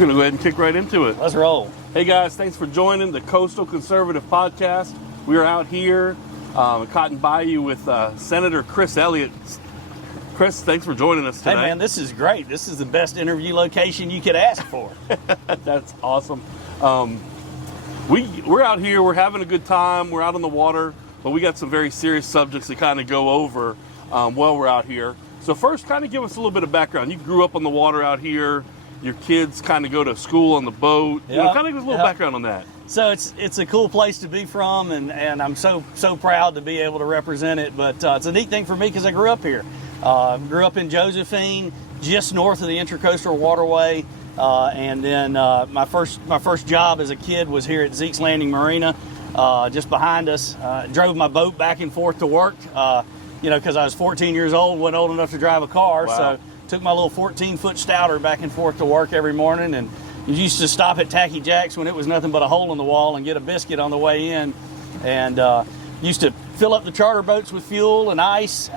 going to go ahead and kick right into it. Let's roll. Hey guys, thanks for joining the Coastal Conservative Podcast. We are out here at Cotton Bayou with Senator Chris Elliott. Chris, thanks for joining us tonight. Hey man, this is great. This is the best interview location you could ask for. That's awesome. We're out here, we're having a good time, we're out on the water, but we got some very serious subjects to kind of go over while we're out here. So first, kind of give us a little bit of background. You grew up on the water out here. Your kids kind of go to school on the boat. Yep. You know, kind of give us a little background on that. So it's a cool place to be from, and I'm so proud to be able to represent it. But it's a neat thing for me because I grew up here. Grew up in Josephine, just north of the Intracoastal Waterway, and then my first job as a kid was here at Zeke's Landing Marina, just behind us. Drove my boat back and forth to work, because I was 14 years old, wasn't old enough to drive a car, wow. So took my little 14-foot stouter back and forth to work every morning, and used to stop at Tacky Jack's when it was nothing but a hole in the wall and get a biscuit on the way in, and used to fill up the charter boats with fuel and ice.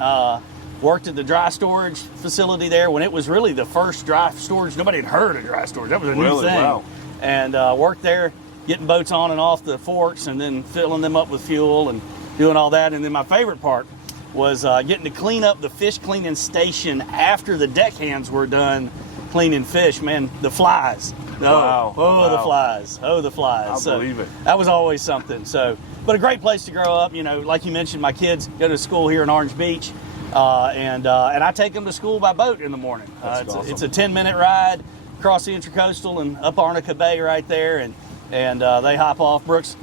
Worked at the dry storage facility there when it was really the first dry storage. Nobody had heard of dry storage. That was a new thing. Wow. And worked there, getting boats on and off the forks and then filling them up with fuel and doing all that. And then my favorite part was getting to clean up the fish cleaning station after the deckhands were done cleaning fish. Man, the flies. Wow. Wow. The flies. Oh, the flies. I believe it. That was always something. So, but a great place to grow up. Like you mentioned, my kids go to school here in Orange Beach. And I take them to school by boat in the morning. Awesome. It's a 10-minute ride across the Intracoastal and up Arnica Bay right there, and they hop off. Brooks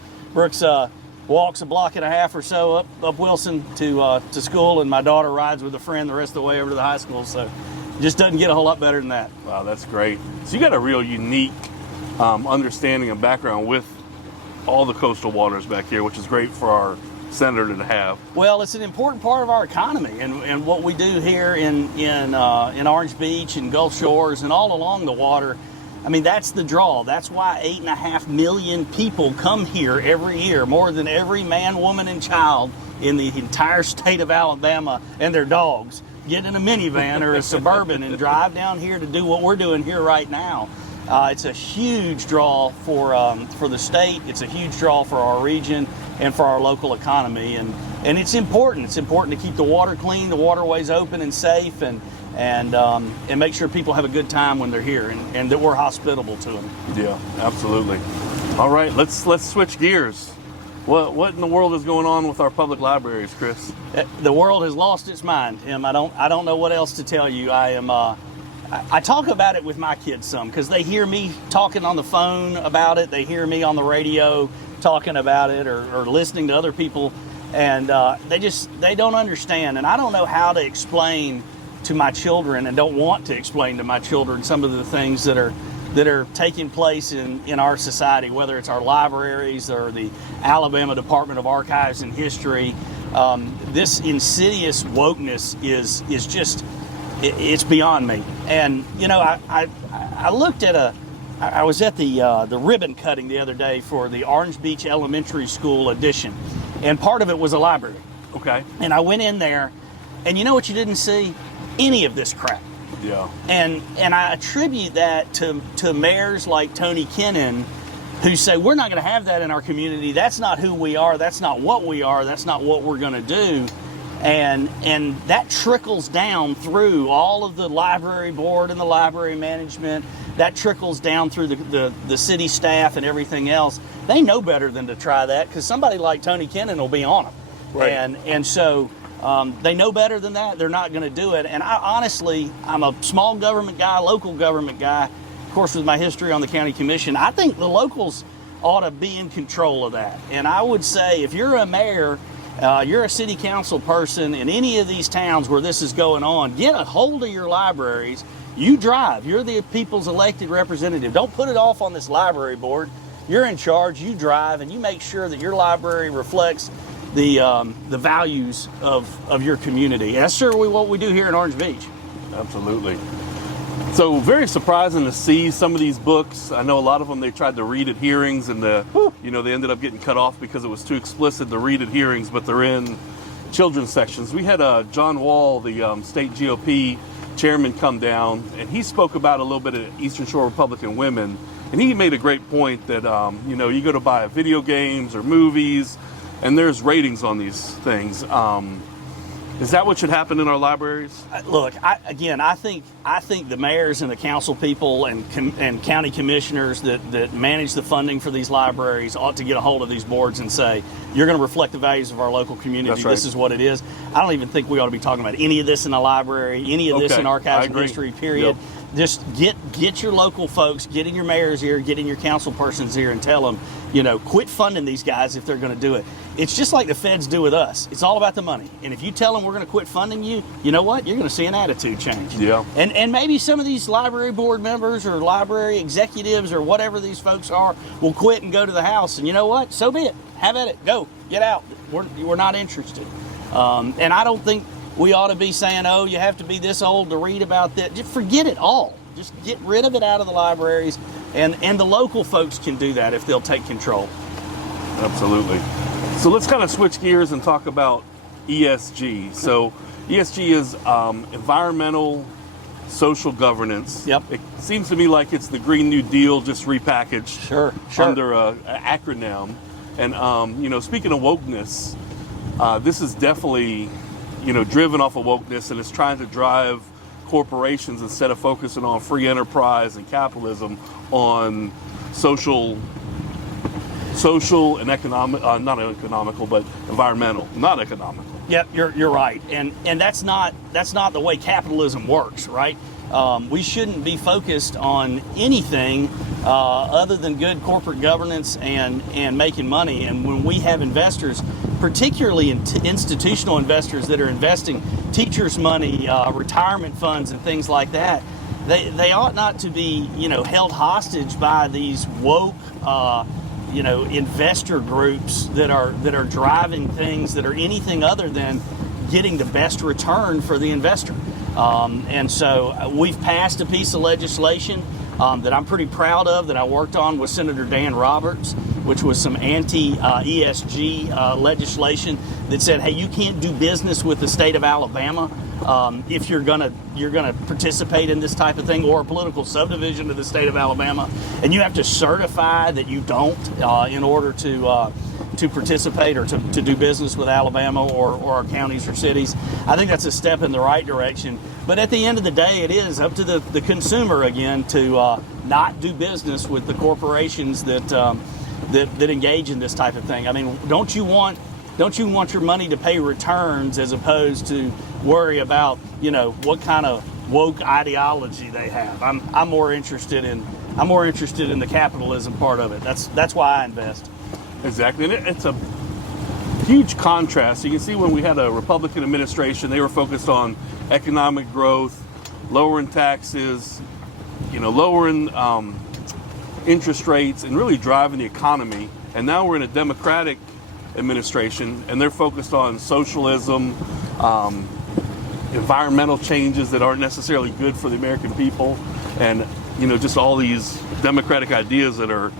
walks a block and a half or so up Wilson to school, and my daughter rides with a friend the rest of the way over to the high school. So it just doesn't get a whole lot better than that. Wow, that's great. So you got a real unique understanding and background with all the coastal waters back here, which is great for our senator to have. Well, it's an important part of our economy, and what we do here in Orange Beach and Gulf Shores and all along the water. I mean, that's the draw. That's why 8.5 million people come here every year, more than every man, woman, and child in the entire state of Alabama, and their dogs get in a minivan or a Suburban and drive down here to do what we're doing here right now. It's a huge draw for the state. It's a huge draw for our region and for our local economy. And it's important. It's important to keep the water clean, the waterways open and safe, and make sure people have a good time when they're here, and that we're hospitable to them. Yeah, absolutely. All right, let's switch gears. What in the world is going on with our public libraries, Chris? The world has lost its mind, Tim. I don't know what else to tell you. I talk about it with my kids some because they hear me talking on the phone about it. They hear me on the radio talking about it or listening to other people, and they don't understand. And I don't know how to explain to my children, and don't want to explain to my children, some of the things that are taking place in our society, whether it's our libraries or the Alabama Department of Archives and History. This insidious wokeness is just, it's beyond me. And I looked at I was at the ribbon cutting the other day for the Orange Beach Elementary School addition, and part of it was a library. Okay. And I went in there, and you know what you didn't see? Any of this crap. Yeah. And I attribute that to mayors like Tony Kennon, who say we're not going to have that in our community. That's not who we are. That's not what we are. That's not what we're going to do. And that trickles down through all of the library board and the library management. That trickles down through the city staff and everything else. They know better than to try that, because somebody like Tony Kennon will be on them. Right. And so they know better than that. They're not going to do it. And I'm a small government guy, local government guy. Of course, with my history on the county commission, I think the locals ought to be in control of that. And I would say, if you're a mayor, you're a city council person in any of these towns where this is going on, get a hold of your libraries. You drive. You're the people's elected representative. Don't put it off on this library board. You're in charge. You drive, and you make sure that your library reflects the values of your community. That's certainly what we do here in Orange Beach. Absolutely. So very surprising to see some of these books. I know a lot of them they tried to read at hearings, and they ended up getting cut off because it was too explicit to read at hearings, but they're in children's sections. We had John Wall, the state GOP chairman, come down, and he spoke about a little bit of Eastern Shore Republican women, and he made a great point that you go to buy video games or movies, and there's ratings on these things. Is that what should happen in our libraries? Look, I think the mayors and the council people and county commissioners that manage the funding for these libraries ought to get a hold of these boards and say, you're going to reflect the values of our local community. That's right. This is what it is. I don't even think we ought to be talking about any of this in the library, any of this in archives and history, period. Yep. Just get your local folks, get in your mayor's ear, get in your council person's ear and tell them, quit funding these guys if they're going to do it. It's just like the feds do with us. It's all about the money. And if you tell them we're going to quit funding you, you know what? You're going to see an attitude change. Yeah. And maybe some of these library board members or library executives or whatever these folks are will quit and go to the House. And you know what? So be it. Have at it. Go. Get out. We're not interested. And I don't think we ought to be saying, oh, you have to be this old to read about that. Just forget it all. Just get rid of it out of the libraries. And the local folks can do that if they'll take control. Absolutely. So let's kind of switch gears and talk about ESG. So ESG is environmental social governance. Yep. It seems to me like it's the Green New Deal just repackaged Sure. under an acronym. And, speaking of wokeness, this is definitely, driven off of wokeness, and it's trying to drive corporations, instead of focusing on free enterprise and capitalism, on social and economic, not economical, but environmental, not economical. Yep, you're right, and that's not the way capitalism works, right? We shouldn't be focused on anything other than good corporate governance and making money. And when we have investors, particularly institutional investors that are investing teachers' money, retirement funds, and things like that, they ought not to be held hostage by these woke investor groups that are driving things that are anything other than getting the best return for the investor. And so we've passed a piece of legislation that I'm pretty proud of, that I worked on with Senator Dan Roberts, which was some anti-ESG legislation that said, hey, you can't do business with the state of Alabama if you're gonna participate in this type of thing, or a political subdivision of the state of Alabama, and you have to certify that you don't in order to participate or to do business with Alabama or our counties or cities. I think that's a step in the right direction. But at the end of the day, it is up to the consumer again to not do business with the corporations that engage in this type of thing. I mean, don't you want your money to pay returns as opposed to worry about what kind of woke ideology they have? I'm more interested in the capitalism part of it. That's why I invest. Exactly, and it's a huge contrast. You can see when we had a Republican administration, they were focused on economic growth, lowering taxes, lowering interest rates, and really driving the economy. And now we're in a Democratic administration, and they're focused on socialism, environmental changes that aren't necessarily good for the American people, and just all these democratic ideas that are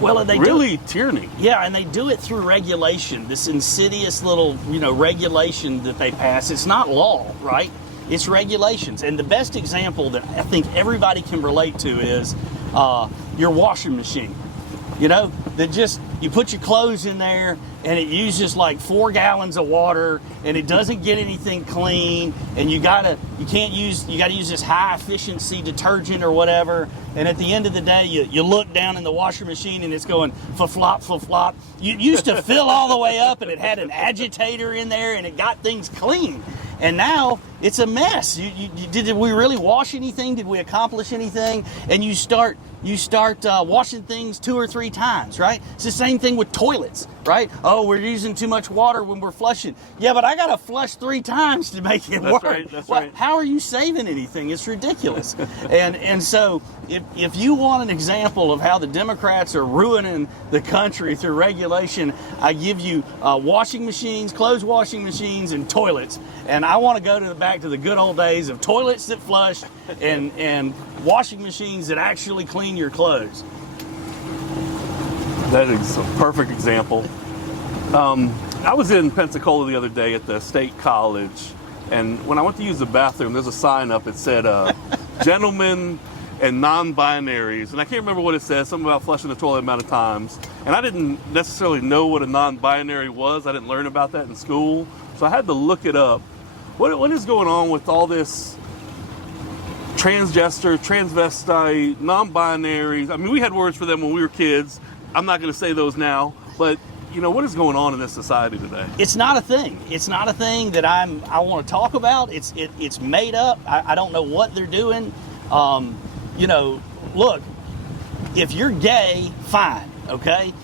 really tyranny. Yeah, and they do it through regulation, this insidious little regulation that they pass. It's not law, right? It's regulations. And the best example that I think everybody can relate to is your washing machine. That just, you put your clothes in there and it uses like 4 gallons of water and it doesn't get anything clean, and you gotta use this high efficiency detergent or whatever, and at the end of the day you look down in the washer machine and it's going fa-flop, fa-flop. You used to fill all the way up and it had an agitator in there and it got things clean. And now it's a mess. Did we really wash anything? Did we accomplish anything? And you start washing things 2 or 3 times, right? It's the same thing with toilets, right? Oh, we're using too much water when we're flushing. Yeah, but I got to flush 3 times to make it work. That's right. How are you saving anything? It's ridiculous. and so if you want an example of how the Democrats are ruining the country through regulation, I give you washing machines, clothes washing machines, and toilets. And I want to go back to the good old days of toilets that flush and washing machines that actually clean your clothes. That is a perfect example. I was in Pensacola the other day at the state college, and when I went to use the bathroom, there's a sign up. It said, gentlemen and non-binaries. And I can't remember what it says, something about flushing the toilet amount of times. And I didn't necessarily know what a non-binary was. I didn't learn about that in school. So I had to look it up. What is going on with all this transgender, transvestite, non-binaries? I mean, we had words for them when we were kids. I'm not going to say those now, but what is going on in this society today? It's not a thing. It's not a thing that I want to talk about. It's made up. I don't know what they're doing. Look, if you're gay, fine, okay?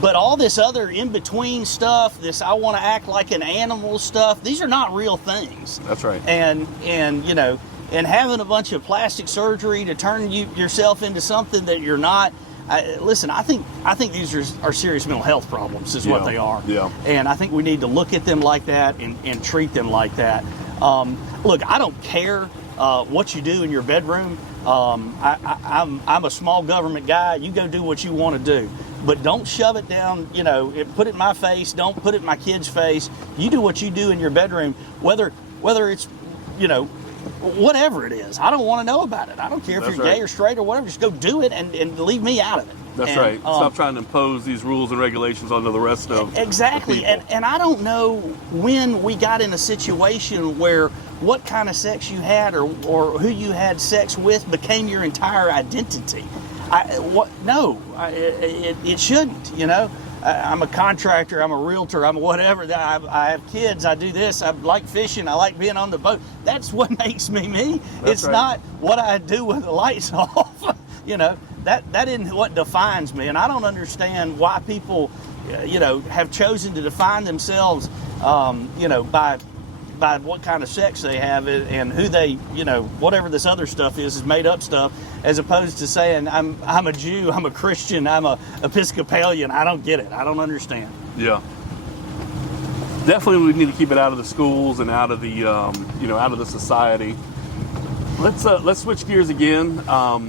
But all this other in-between stuff, this I want to act like an animal stuff, these are not real things. That's right. And having a bunch of plastic surgery to turn yourself into something that you're not. Listen, I think these are serious mental health problems is what they are. Yeah. And I think we need to look at them like that and treat them like that. Look, I don't care what you do in your bedroom. I'm a small government guy. You go do what you want to do. But don't shove it down, put it in my face. Don't put it in my kid's face. You do what you do in your bedroom, whether it's, whatever it is. I don't want to know about it. I don't care if you're gay or straight or whatever. Just go do it and leave me out of it. That's right. Stop trying to impose these rules and regulations onto the rest of exactly. the people. And I don't know when we got in a situation where what kind of sex you had or who you had sex with became your entire identity. It shouldn't. I'm a contractor, I'm a realtor, I'm whatever. I have kids, I do this, I like fishing, I like being on the boat. That's what makes me me. It's not what I do with the lights off. That isn't what defines me. And I don't understand why people, have chosen to define themselves, by what kind of sex they have and who they, whatever this other stuff is made up stuff, as opposed to saying I'm a Jew, I'm a Christian, I'm a Episcopalian. I don't get it. I don't understand. Yeah. Definitely, we need to keep it out of the schools and out of the, out of the society. Let's switch gears again. A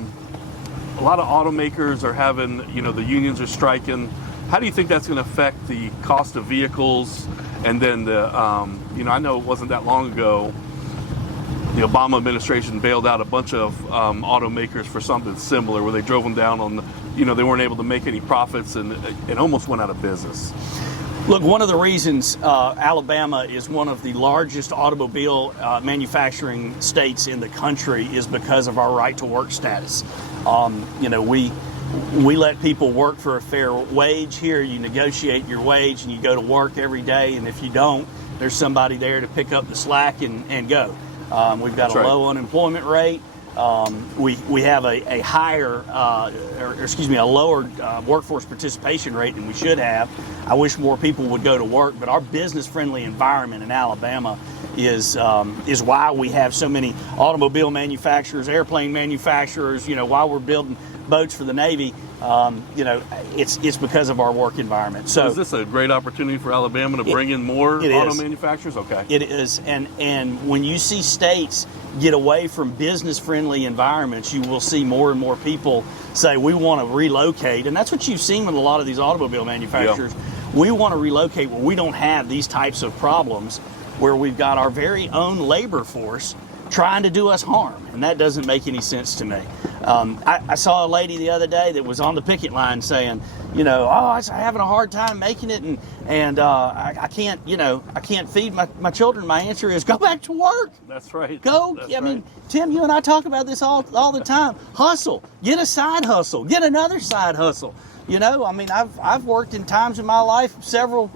lot of automakers are having, the unions are striking. How do you think that's going to affect the cost of vehicles? And then I know it wasn't that long ago, the Obama administration bailed out a bunch of automakers for something similar, where they drove them down on, they weren't able to make any profits and almost went out of business. Look, one of the reasons Alabama is one of the largest automobile manufacturing states in the country is because of our right to work status. We let people work for a fair wage here. You negotiate your wage and you go to work every day. And if you don't, there's somebody there to pick up the slack and go. We've got a low unemployment rate. We have a higher, a lower workforce participation rate than we should have. I wish more people would go to work, but our business-friendly environment in Alabama is why we have so many automobile manufacturers, airplane manufacturers. Why we're building boats for the Navy. It's because of our work environment. So is this a great opportunity for Alabama to bring in more auto manufacturers? Okay. It is, and when you see states get away from business-friendly environments, you will see more and more people say, we want to relocate. And that's what you've seen with a lot of these automobile manufacturers. Yeah. We want to relocate where we don't have these types of problems, where we've got our very own labor force trying to do us harm. And that doesn't make any sense to me. I saw a lady the other day that was on the picket line saying, I'm having a hard time making it, and I can't feed my children. My answer is go back to work. That's right. Go. I mean, Tim, you and I talk about this all the time. Hustle. Get a side hustle. Get another side hustle. I've worked in times in my life several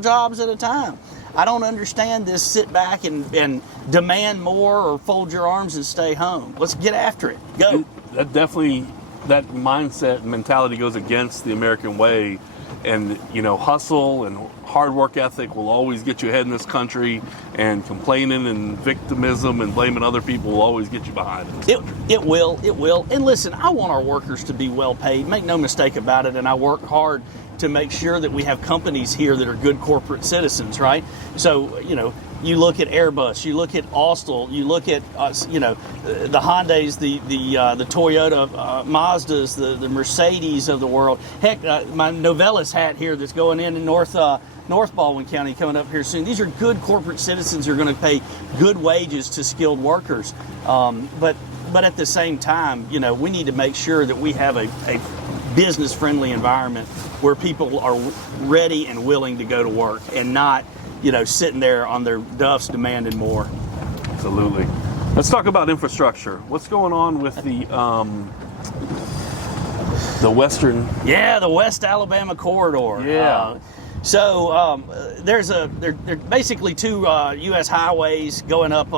jobs at a time. I don't understand this sit back and demand more or fold your arms and stay home. Let's get after it. Go. That mindset mentality goes against the American way. And, hustle and hard work ethic will always get you ahead in this country, and complaining and victimism and blaming other people will always get you behind in this country. It will. And listen, I want our workers to be well paid. Make no mistake about it. And I work hard to make sure that we have companies here that are good corporate citizens, right? So, you look at Airbus, you look at Austal, you look at the Hyundais, the Toyota, Mazdas, the Mercedes of the world. Heck, my Novelis hat here that's going in North North Baldwin County coming up here soon. These are good corporate citizens who are going to pay good wages to skilled workers. But at the same time, you know, we need to make sure that we have a business-friendly environment where people are ready and willing to go to work and not, you know, sitting there on their duffs demanding more. Absolutely. Let's talk about infrastructure. What's going on with the western? Yeah, the West Alabama corridor. Yeah. There are basically two U.S. highways going up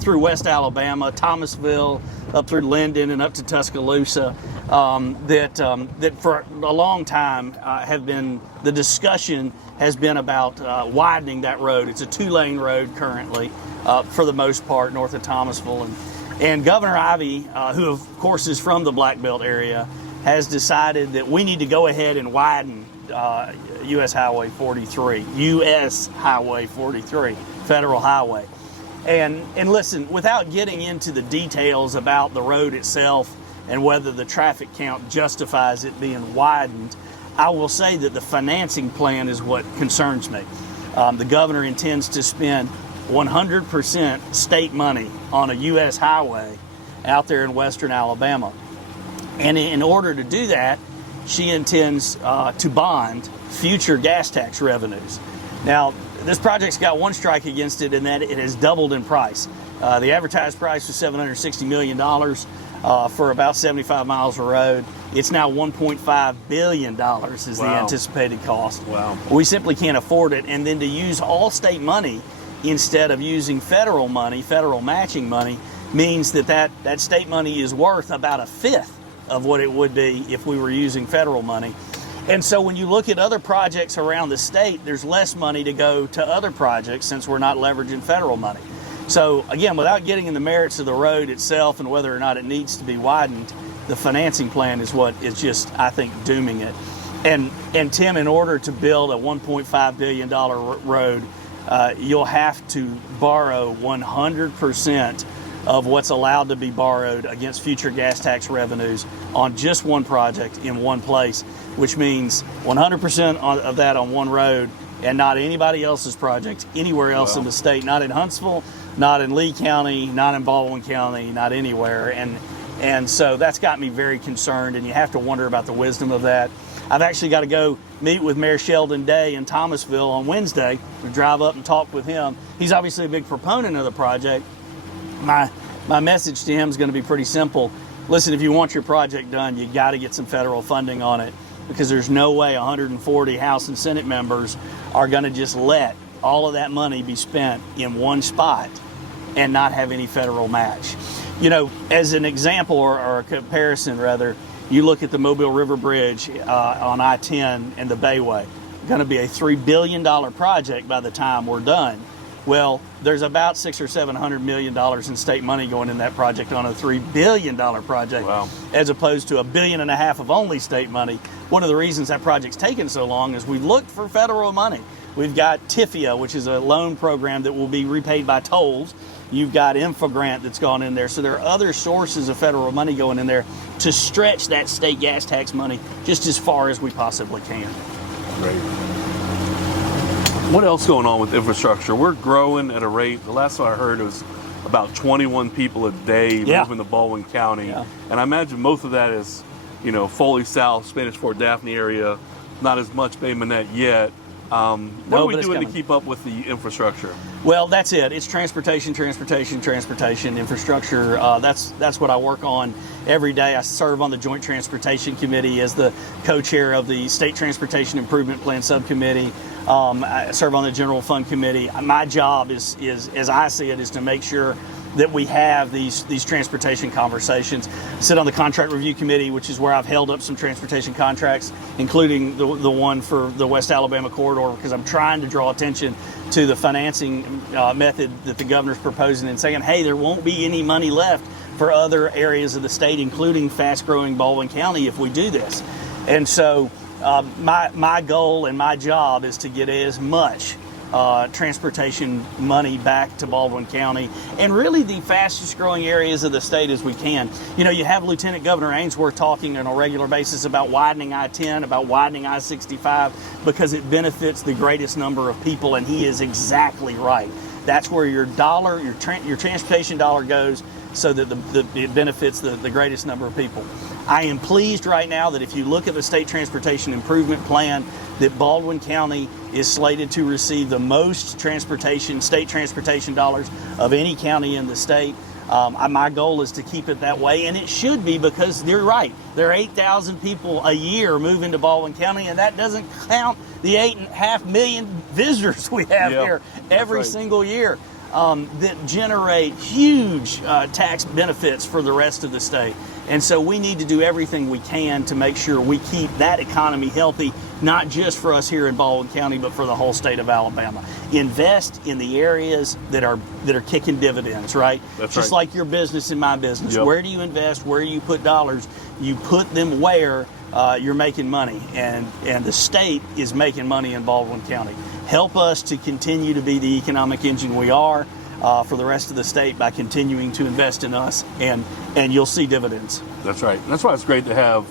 through West Alabama, Thomasville, up through Linden, and up to Tuscaloosa. That for a long time have been, the discussion has been about widening that road. It's a 2-lane road currently, for the most part, north of Thomasville, and Governor Ivey, who of course is from the Black Belt area, has decided that we need to go ahead and widen U.S. Highway 43, U.S. Highway 43, federal highway. And listen, without getting into the details about the road itself and whether the traffic count justifies it being widened, I will say that the financing plan is what concerns me. The governor intends to spend 100% state money on a U.S. highway out there in western Alabama. And in order to do that, she intends to bond future gas tax revenues. Now, this project's got one strike against it, in that it has doubled in price. The advertised price was $760 million for about 75 miles of road. It's now $1.5 billion is the anticipated cost. Wow. We simply can't afford it. And then to use all state money instead of using federal money, federal matching money, means that state money is worth about a fifth of what it would be if we were using federal money. And so when you look at other projects around the state, there's less money to go to other projects since we're not leveraging federal money. So again, without getting in the merits of the road itself and whether or not it needs to be widened, the financing plan is what is just, I think, dooming it. And Tim, in order to build a $1.5 billion road, you'll have to borrow 100% of what's allowed to be borrowed against future gas tax revenues on just one project in one place, which means 100% of that on one road and not anybody else's project anywhere else in the state, not in Huntsville, not in Lee County, not in Baldwin County, not anywhere. And so that's got me very concerned, and you have to wonder about the wisdom of that. I've actually got to go meet with Mayor Sheldon Day in Thomasville on Wednesday to drive up and talk with him. He's obviously a big proponent of the project. My message to him is going to be pretty simple. Listen, if you want your project done, you got to get some federal funding on it, because there's no way 140 House and Senate members are going to just let all of that money be spent in one spot and not have any federal match. You know, as an example or a comparison rather, you look at the Mobile River Bridge on I-10 and the Bayway. Going to be a $3 billion project by the time we're done. Well, there's about $600 or $700 million in state money going in that project on a $3 billion project, as opposed to $1.5 billion of only state money. One of the reasons that project's taken so long is we looked for federal money. We've got TIFIA, which is a loan program that will be repaid by tolls. You've got Infogrant that's gone in there. So there are other sources of federal money going in there to stretch that state gas tax money just as far as we possibly can. Great. What else going on with infrastructure? We're growing at a rate. The last time I heard it was about 21 people a day moving to Baldwin County. And I imagine most of that is, you know, Foley South, Spanish Fort Daphne area, not as much Bay Minette yet. What are we doing to keep up with the infrastructure? Well, that's it. It's transportation, infrastructure. That's what I work on every day. I serve on the Joint Transportation Committee as the co-chair of the State Transportation Improvement Plan Subcommittee. I serve on the General Fund Committee. My job is, as I see it, is to make sure that we have these transportation conversations. I sit on the Contract Review Committee, which is where I've held up some transportation contracts, including the one for the West Alabama corridor, because I'm trying to draw attention to the financing method that the governor's proposing and saying, hey, there won't be any money left for other areas of the state, including fast-growing Baldwin County, if we do this. And so my goal and my job is to get as much transportation money back to Baldwin County, and really the fastest growing areas of the state as we can. You know, you have Lieutenant Governor Ainsworth talking on a regular basis about widening I-10, about widening I-65, because it benefits the greatest number of people, and he is exactly right. That's where your dollar, your transportation dollar goes, so that it benefits the greatest number of people. I am pleased right now that if you look at the State Transportation Improvement Plan, that Baldwin County is slated to receive the most state transportation dollars of any county in the state. My goal is to keep it that way, and it should be, because you're right. There are 8,000 people a year moving to Baldwin County, and that doesn't count the 8.5 million visitors we have here every single year. That generate huge tax benefits for the rest of the state. And so we need to do everything we can to make sure we keep that economy healthy, not just for us here in Baldwin County, but for the whole state of Alabama. Invest in the areas that are kicking dividends, right? That's just right. Like your business and my business. Yep. Where do you invest? Where do you put dollars? You put them where you're making money, and the state is making money in Baldwin County. Help us to continue to be the economic engine we are for the rest of the state by continuing to invest in us, and you'll see dividends. That's right. That's why it's great to have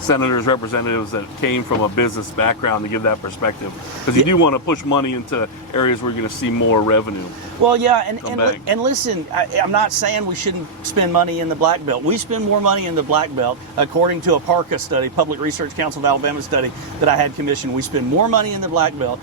senators, representatives that came from a business background to give that perspective, because you do want to push money into areas where you're going to see more revenue. Well, yeah, and listen, I'm not saying we shouldn't spend money in the Black Belt. We spend more money in the Black Belt, according to a PARCA study, Public Research Council of Alabama study that I had commissioned. We spend more money in the Black Belt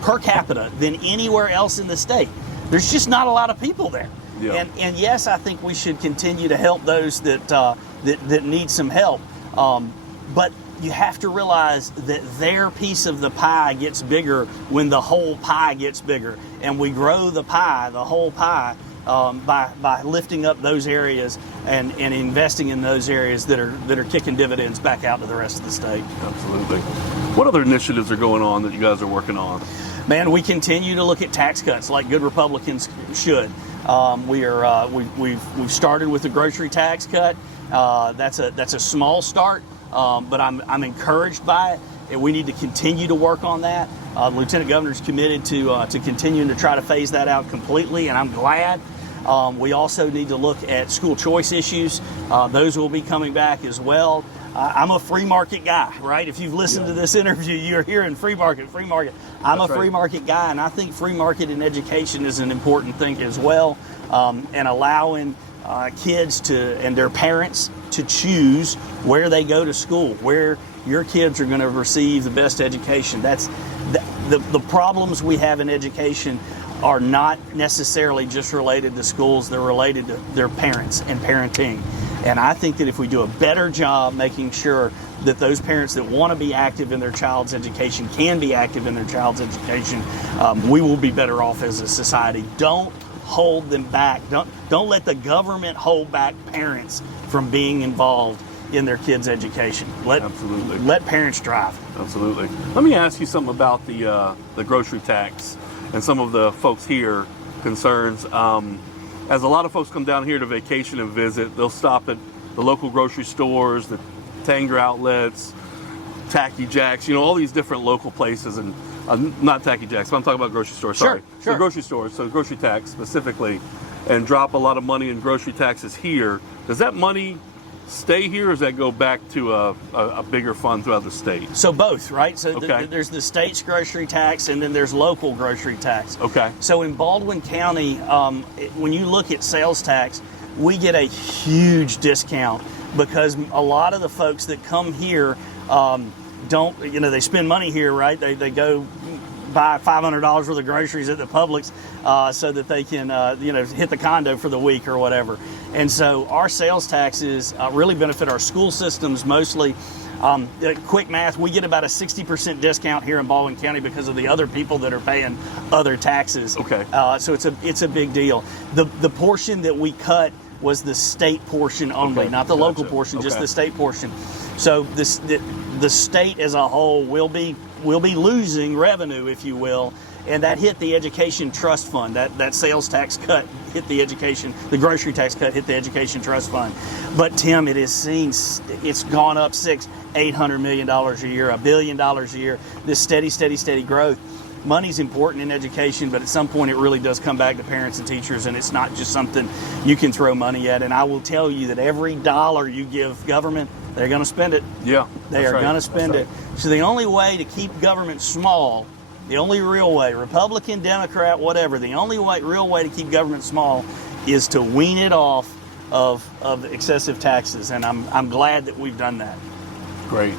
per capita than anywhere else in the state. There's just not a lot of people there. Yeah. And yes, I think we should continue to help those that need some help. But you have to realize that their piece of the pie gets bigger when the whole pie gets bigger, and we grow the pie, the whole pie, by lifting up those areas and investing in those areas that are kicking dividends back out to the rest of the state. Absolutely. What other initiatives are going on that you guys are working on? Man, we continue to look at tax cuts like good Republicans should. We've started with the grocery tax cut. That's a small start, but I'm encouraged by it, and we need to continue to work on that. The Lieutenant Governor's committed to continuing to try to phase that out completely, and I'm glad. We also need to look at school choice issues. Those will be coming back as well. I'm a free market guy, right? If you've listened to this interview, you're hearing free market. I'm a free market guy, and I think free market in education is an important thing as well, and allowing kids and their parents to choose where they go to school, where your kids are going to receive the best education. That's the problems we have in education are not necessarily just related to schools. They're related to their parents and parenting. And I think that if we do a better job making sure that those parents that want to be active in their child's education can be active in their child's education, we will be better off as a society. Don't hold them back. Don't let the government hold back parents from being involved in their kids' education. Absolutely. Let parents drive. Absolutely. Let me ask you something about the grocery tax and some of the folks here concerns. As a lot of folks come down here to vacation and visit, they'll stop at the local grocery stores, the Tanger outlets, Tacky Jacks, all these different local places, and not Tacky Jacks, but I'm talking about grocery stores. Sorry. Sure. The grocery stores, so grocery tax specifically, and drop a lot of money in grocery taxes here. Does that money stay here, or does that go back to a bigger fund throughout the state? So both, right? So okay. There's the state's grocery tax, and then there's local grocery tax. Okay. So in Baldwin County, when you look at sales tax, we get a huge discount, because a lot of the folks that come here don't, they spend money here, right? They go buy $500 worth of groceries at the Publix so that they can, hit the condo for the week or whatever. And so our sales taxes really benefit our school systems mostly. Quick math, we get about a 60% discount here in Baldwin County because of the other people that are paying other taxes. Okay. So it's a big deal. The portion that we cut was the state portion only, not the local portion, just the state portion. So the state as a whole will be losing revenue, if you will, and that hit the education trust fund. That sales tax cut hit the grocery tax cut hit the education trust fund. But Tim, it's gone up $800 million a year, $1 billion a year. This steady growth. Money's important in education, but at some point it really does come back to parents and teachers, and it's not just something you can throw money at. And I will tell you that every dollar you give government, they're going to spend it. Yeah, they are going to spend it. So the only way to keep government small, the only real way, Republican, Democrat, whatever, the only real way to keep government small is to wean it off of excessive taxes. And I'm glad that we've done that. Great.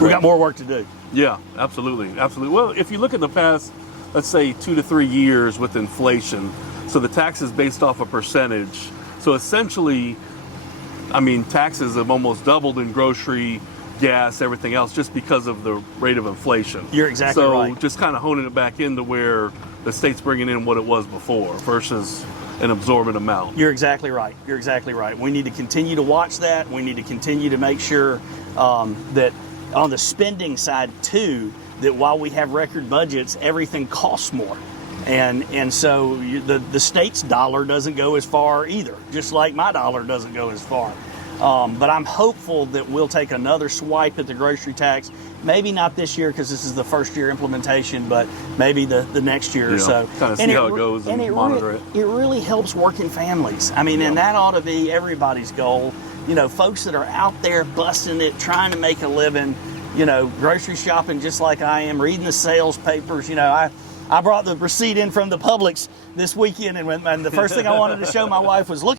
We got more work to do. Yeah, absolutely. Well, if you look at the past, let's say 2 to 3 years with inflation, so the tax is based off a percentage. So essentially, I mean, taxes have almost doubled in grocery, gas, everything else, just because of the rate of inflation. You're exactly right. So just kind of honing it back into where the state's bringing in what it was before versus an absorbent amount. You're exactly right. We need to continue to watch that. We need to continue to make sure that on the spending side too, that while we have record budgets, everything costs more. And so the state's dollar doesn't go as far either, just like my dollar doesn't go as far. But I'm hopeful that we'll take another swipe at the grocery tax. Maybe not this year because this is the first year implementation, but maybe the next year or so. Kind of see how it goes and monitor it. It really helps working families. I mean, and that ought to be everybody's goal. You know, folks that are out there busting it, trying to make a living, you know, grocery shopping just like I am, reading the sales papers. You know, I brought the receipt in from the Publix this weekend, and the first thing I wanted to show my wife was, look